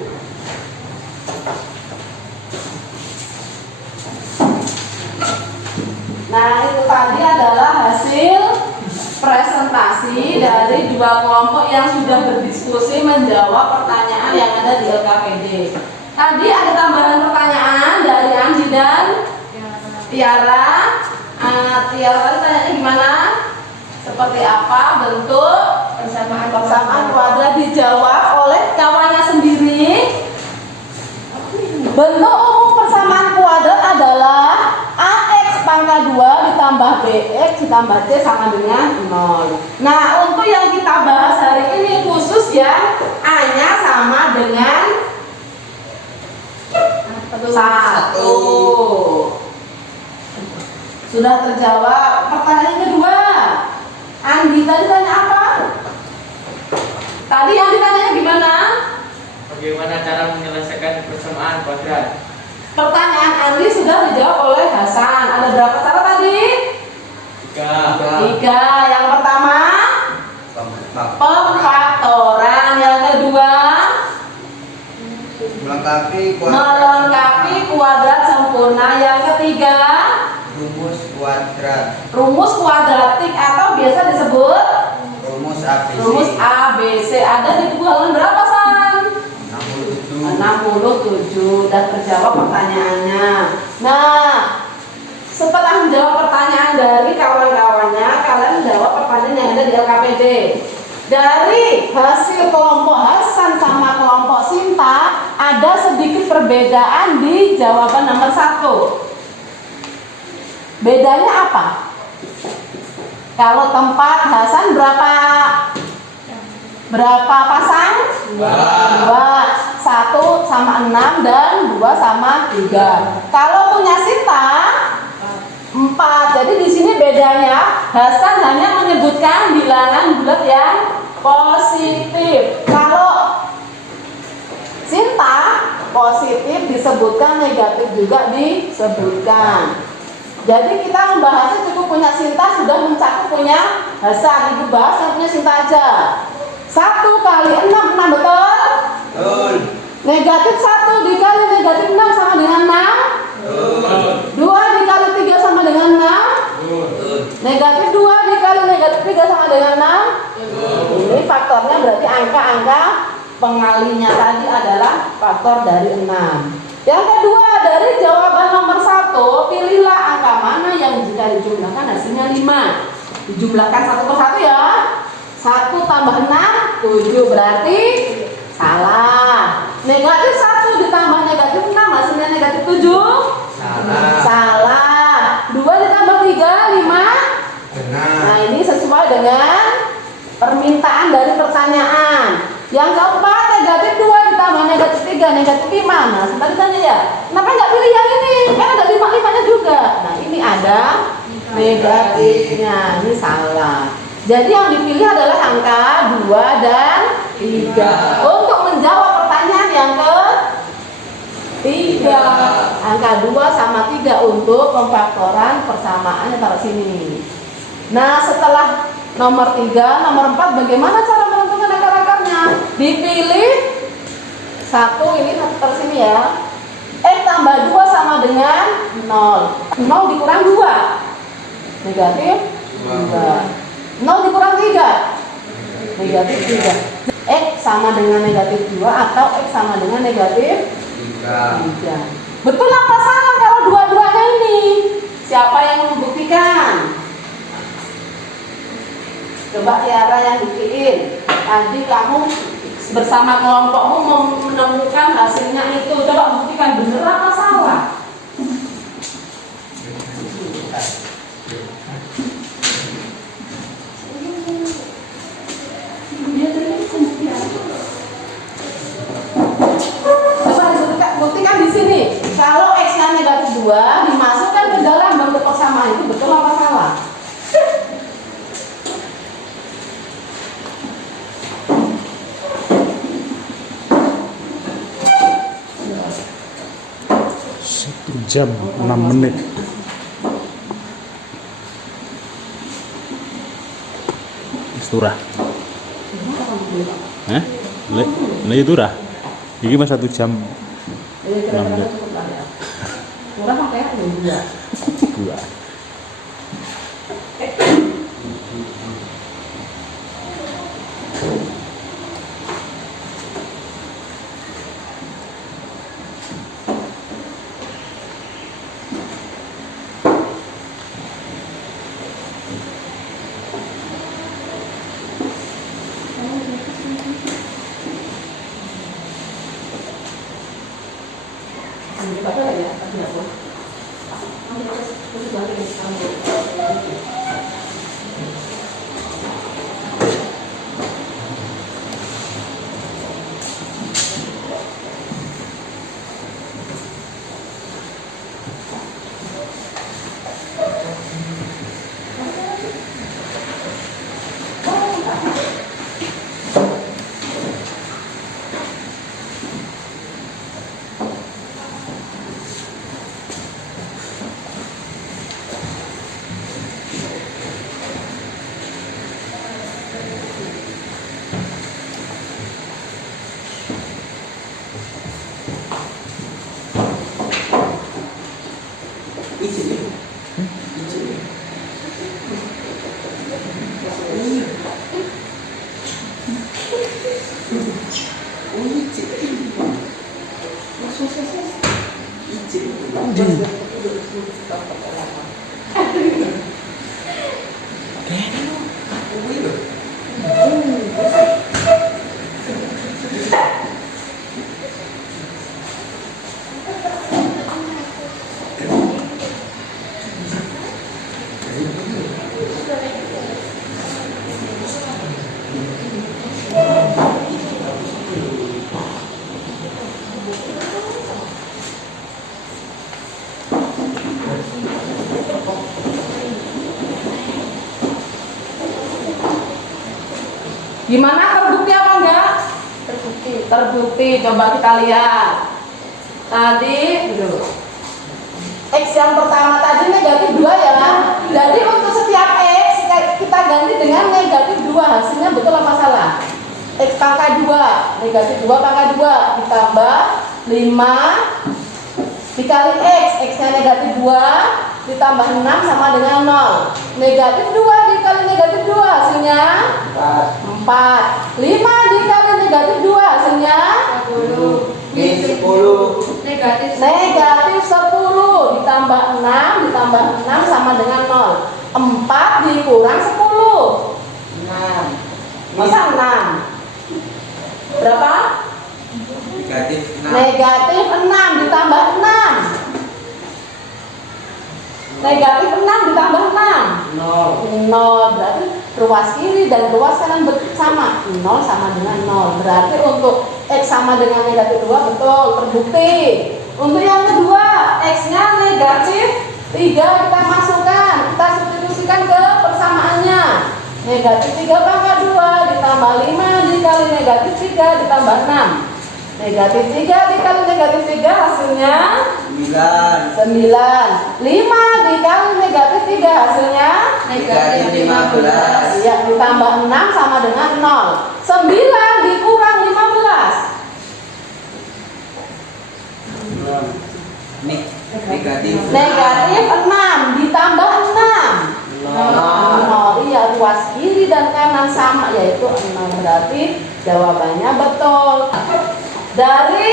Nah, itu tadi adalah hasil presentasi dari dua kelompok yang sudah berdiskusi menjawab pertanyaan yang ada di LKPD. Tadi ada tambahan pertanyaan dari Andi dan Tiara. Tiara tadi tanyanya gimana? Seperti apa bentuk persamaan kuadrat? Dijawab oleh kawannya sendiri. Bentuk umum persamaan kuadrat adalah AX pangkat 2 ditambah BX ditambah C sama dengan 0. Nah, untuk yang kita bahas hari ini khusus yang A-nya sama dengan 1. Sudah terjawab. Pertanyaan kedua, Andi tadi tanya apa? Tadi Andi tanyanya gimana? Bagaimana cara menyelesaikan persamaan kuadrat? Pertanyaan Andi sudah dijawab oleh Hasan. Ada berapa cara tadi? 3. Yang pertama pemfaktoran. Yang kedua melengkapi kuadrat sempurna. Yang ketiga rumus kuadratik atau biasa disebut rumus ABC. Ada di buku halaman berapa, San? 67. Dan terjawab pertanyaannya. Nah, setelah menjawab pertanyaan dari kawan-kawannya, kalian menjawab pertanyaan yang ada di LKPD. Dari hasil kelompok Hasan ada sedikit perbedaan di jawaban nomor 1. Bedanya apa? Kalau tempat Hasan berapa pasang? 2. 1 sama 6 dan 2 sama 3. Kalau punya Sinta 4. Jadi di sini bedanya Hasan hanya menyebutkan bilangan bulat yang positif. Kalau Sinta positif disebutkan, negatif juga disebutkan. Jadi kita membahasnya cukup punya Sinta sudah mencakup punya Hasan. Ibu bahas yang punya Sinta aja. 1 kali 6, 6 betul? Betul. Negatif 1 dikali negatif 6 sama dengan 6. 2 dikali 3 sama dengan 6. Negatif 2 dikali negatif 3 sama dengan 6. Ini faktornya berarti angka-angka pengalinya tadi adalah faktor dari 6. Yang kedua, dari jawaban nomor 1, pilihlah angka mana yang jika dijumlahkan hasilnya 5. Dijumlahkan satu per satu ya. 1 tambah 6, 7, berarti salah. Negatif 1 ditambah negatif 6 hasilnya negatif 7. Salah. 2 ditambah 3, 5. Benar. Nah, ini sesuai dengan permintaan dari pertanyaan. Yang keempat, negatif 2 ditambah negatif 3, negatif 5. Nah, sempat ditanya ya, kenapa nggak pilih yang ini? Kan ada 5-5-nya juga. Nah, ini ada negatifnya. Ini salah. Jadi yang dipilih adalah angka 2 dan 3. Untuk menjawab pertanyaan yang ketiga, angka 2 sama 3 untuk pemfaktoran persamaannya taruh sini. Nah, setelah nomor 3, nomor 4 bagaimana cara menentukan akar-akarnya? Dipilih 1, ini taruh sini ya. X tambah 2 sama dengan 0. 0 dikurang 2. Negatif 2. 0 dikurang 3. Negatif 3. X sama dengan negatif 2 atau X sama dengan negatif 3. Betul apa salah kalau dua-duanya ini? Siapa yang membuktikan? Coba Tiara yang buktiin. Tadi kamu bersama kelompokmu menemukan hasilnya itu. Coba buktikan benar apa salah. Coba buktikan di sini. Kalau X-nya negatif 2 dimasukkan ke dalam bentuk persamaan itu betul apa salah? Jam 6 menit. Isturah. Le iturah. Iki mas 1 jam 6 menit. Murah makanya 2. Gua. Gimana, terbukti apa enggak? Terbukti. Terbukti. Coba kita lihat. Tadi dulu. X yang pertama tadi negatif 2 ya. Jadi untuk setiap X kita ganti dengan negatif 2. Hasilnya betul apa salah? X pangkat 2, negatif 2 pangkat 2 ditambah 5 dikali X. X-nya negatif 2 ditambah 6 sama dengan 0. Negatif 2 dikali negatif 2 hasilnya 4. 5 dikali negatif 2 hasilnya 10. Negatif. negatif 10 ditambah 6 ditambah 6 sama dengan 0. 4 dikurang 10 masa 6 berapa? Negatif 6. Negatif 6 ditambah 6. Negatif 6 ditambah 6 0. Berarti ruas kiri dan ruas kanan sama. 0 sama dengan 0. Berarti untuk X sama dengan negatif 2 betul, terbukti. Untuk yang kedua, X-nya negatif 3 kita masukkan, kita substitusikan ke persamaannya. Negatif 3 pangkat 2 ditambah 5 dikali negatif 3 ditambah 6. Negatif 3 dikali negatif 3 hasilnya 9. 5 dikali negatif 3 hasilnya Negatif 15. ya, ditambah 6 sama dengan 0. 9 dikurang 15 Negatif negatif 6 ditambah 6 0. Iya, ruas kiri dan kanan sama, yaitu 6. Berarti jawabannya betul. Dari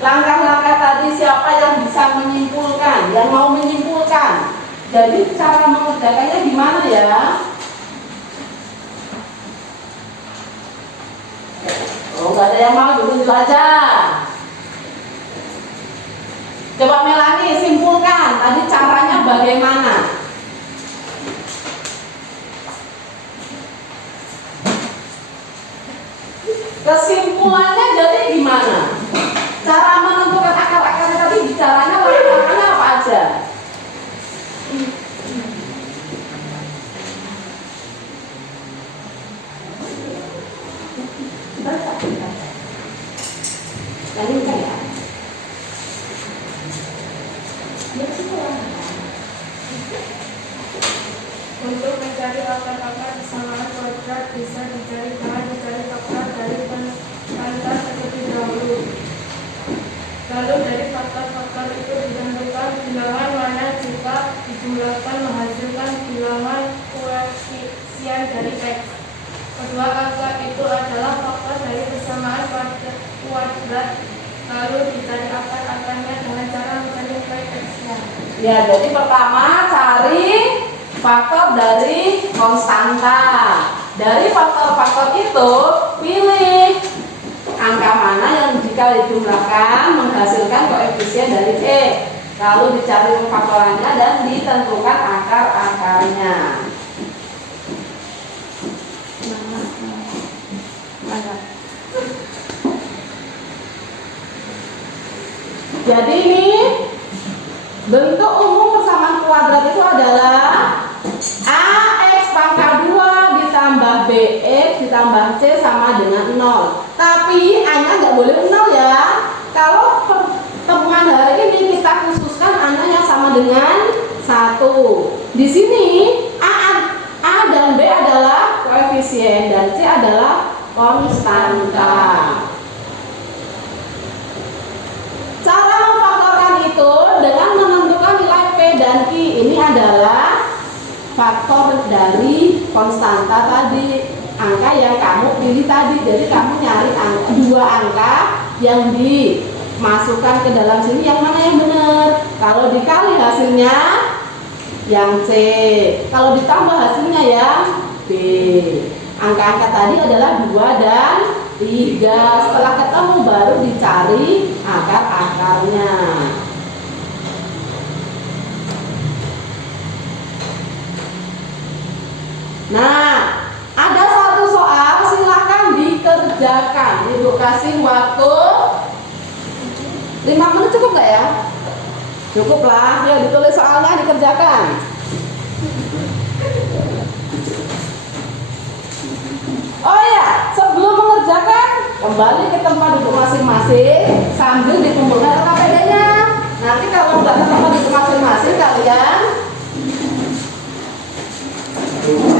langkah-langkah tadi siapa yang bisa menyimpulkan, yang mau menyimpulkan? Jadi cara mengerjakannya gimana ya? Oh, nggak ada yang mau, dulu aja. Coba Melani simpulkan tadi caranya bagaimana? Kesimpulannya jadi gimana? Cara menentukan akar-akarnya tadi bicaranya langkah-langkahnya apa aja? Ini bukan ya? Untuk mencari akar-akar kesamaan kuadrat bisa dicari dengan mencari faktor dari pengantar seperti dahulu. Lalu dari faktor-faktor itu ditentukan bilangan mana jika dijumlahkan menghasilkan bilangan koefisien dari X. Kedua angka itu adalah faktor dari persamaan kuadrat. Lalu dicari akar-akarnya dengan cara mencari X-nya. Ya, jadi pertama cari faktor dari konstanta. Dari faktor-faktor itu pilih angka mana yang jika dijumlahkan menghasilkan koefisien dari X. Lalu dicari faktorannya dan ditentukan akar-akarnya. Jadi ini bentuk umum persamaan kuadrat itu adalah AX pangkat 2 ditambah BX ditambah C sama dengan 0. Tapi A-nya nggak boleh 0 ya. Kalau pertemuan hari ini kita khususkan A-nya yang sama dengan 1. Di sini A dan B adalah koefisien dan C adalah konstanta. Cara memfaktorkan itu dengan menentukan nilai P dan Q. Ini adalah faktor dari konstanta tadi, angka yang kamu pilih tadi. Jadi kamu nyari dua angka yang dimasukkan ke dalam sini, yang mana yang benar. Kalau dikali hasilnya yang C, kalau ditambah hasilnya yang B. Angka-angka tadi adalah 2 dan 3. Setelah ketemu baru dicari akar-akarnya. Nah, ada satu soal, silakan dikerjakan. Ibu kasih waktu 5 menit, cukup nggak ya? Cukup lah, ya ditulis soalnya, dikerjakan. Oh ya, kerjakan, kembali ke tempat duduk masing-masing sambil dikumpulkan LKPD-nya. Nanti kalau udah ke tempat duduk masing-masing kalian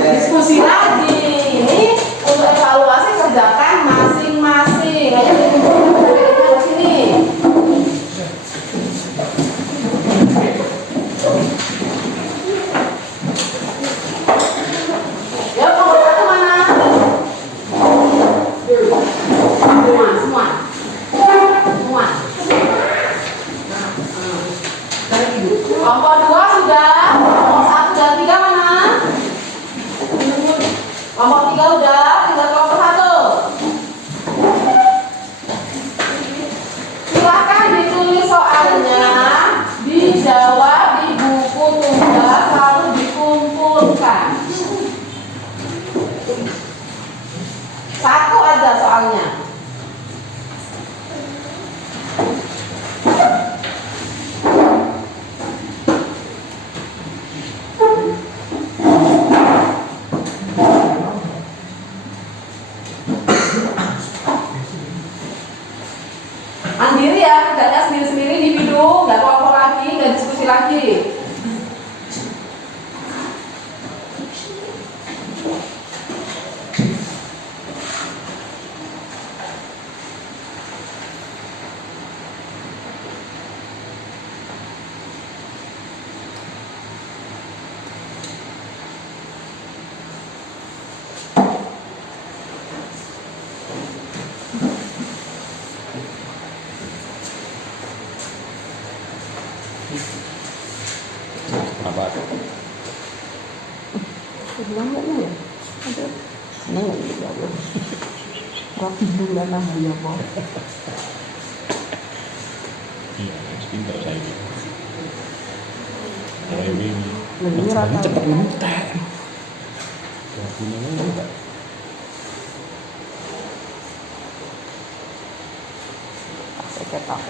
diskusi lagi. Ini untuk evaluasi kerjakan masing-masing. Ayo dikumpulkan LKPD-nya di sini. Ya, nomor satu mana? Semua. Kelompok dua sudah. Kelompok satu dan tiga mana? Kelompok tiga udah. Tinggal kelompok satu. Silakan ditulis soalnya, dijawab di buku tugas lalu dikumpulkan. Satu aja soalnya. Mandiri ya, kerjanya sendiri-sendiri individu, nggak kelompok lagi, nggak diskusi lagi. Apa? Kedua nggak ya? Ada. Senang nggak gitu ya? Rapi bulan nama ya mau. Iya, pintar saya gitu. Kalau ini Ini rata. cepat mentek. Waktunya mentek. Saya ketok.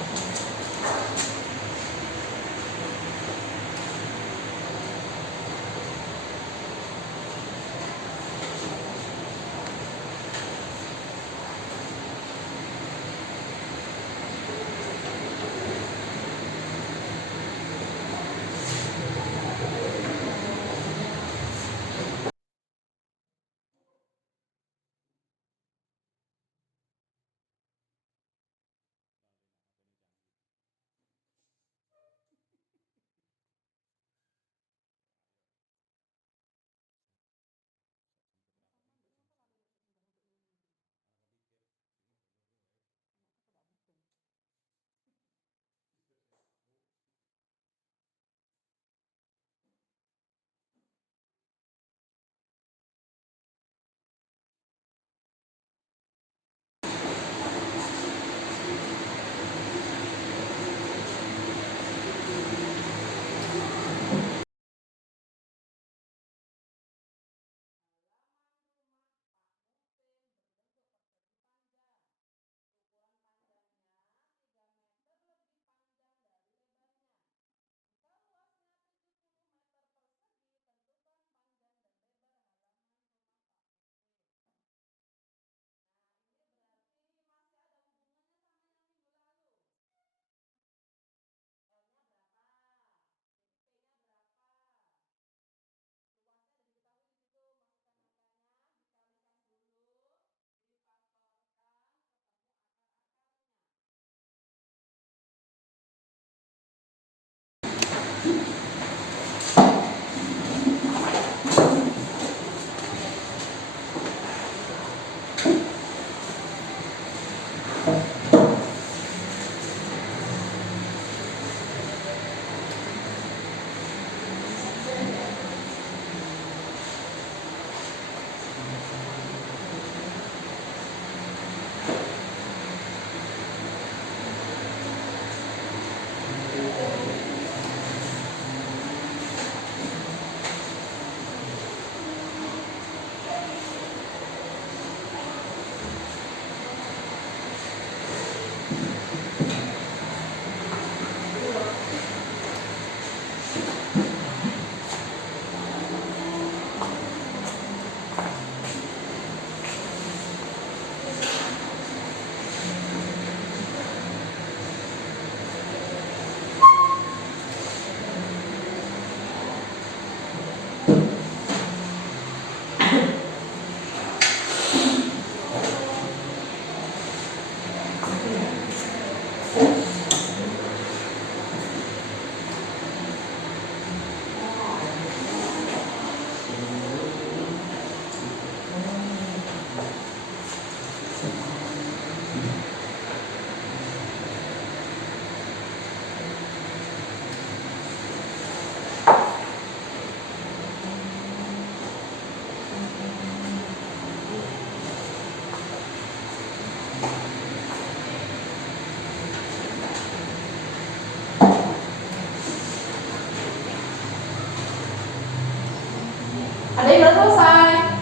udah selesai.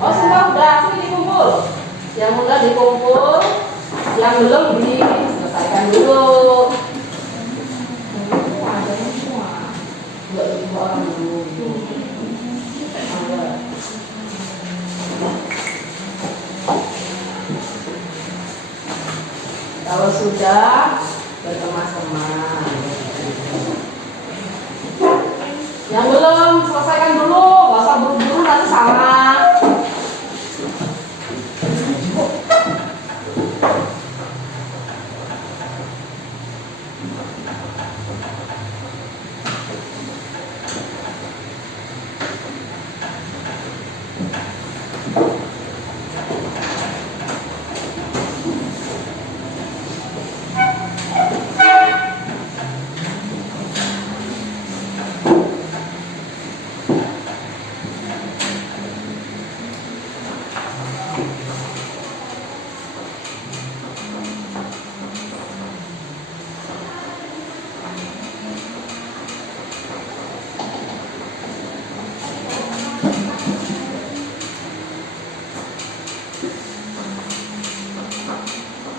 Oh sudah, sini dikumpul. Yang udah dikumpul, yang belum diselesaikan dulu. Kalau sudah berkemas-kemas. Yang belum selesaikan dulu, gak usah buru-buru nanti salah.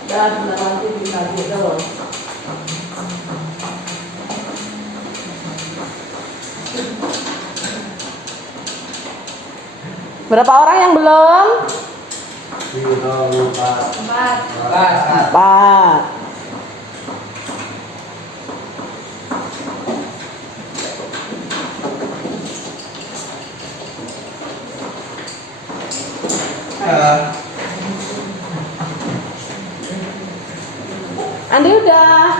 Dan nanti bisa gitu. Berapa orang yang belum? 4. Andi udah.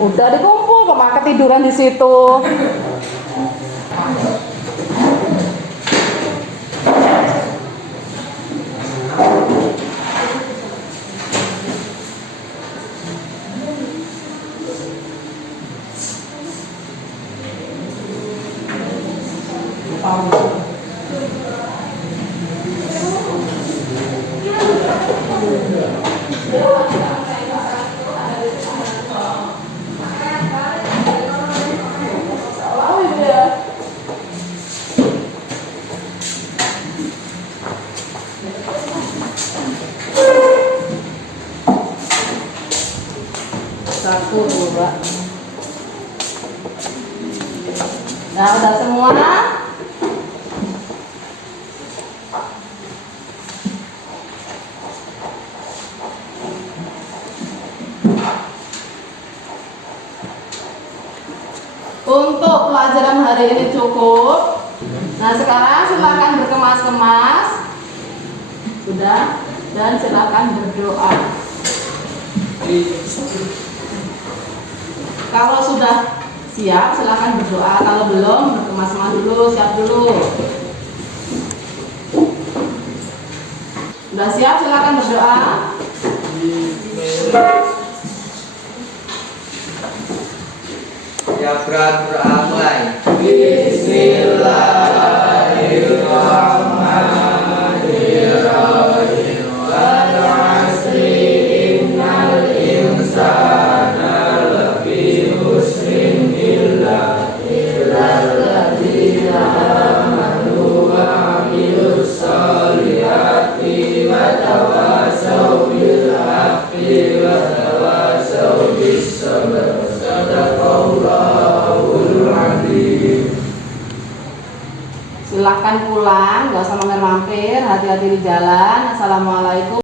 Udah dikumpul, kok malah ketiduran di situ. Satu, dua. Nah, udah semua. Untuk pelajaran hari ini cukup. Nah, sekarang silakan berkemas-kemas. Sudah, dan silakan berdoa. Kalau sudah siap, silakan berdoa. Kalau belum, berkemas-kemas dulu, siap dulu. Sudah siap, silakan berdoa. Ya berat mulai. Bismillahirrahmanirrahim. Wal 'asri innal insana lafi khusrin illa alladzina amanu wa 'amilus sholihati wa tawasaw bil haqqi wa tawasaw bis sabr. Sadaqallahul adzim. Silakan pulang, gak usah mampir-mampir, hati-hati di jalan. Assalamualaikum.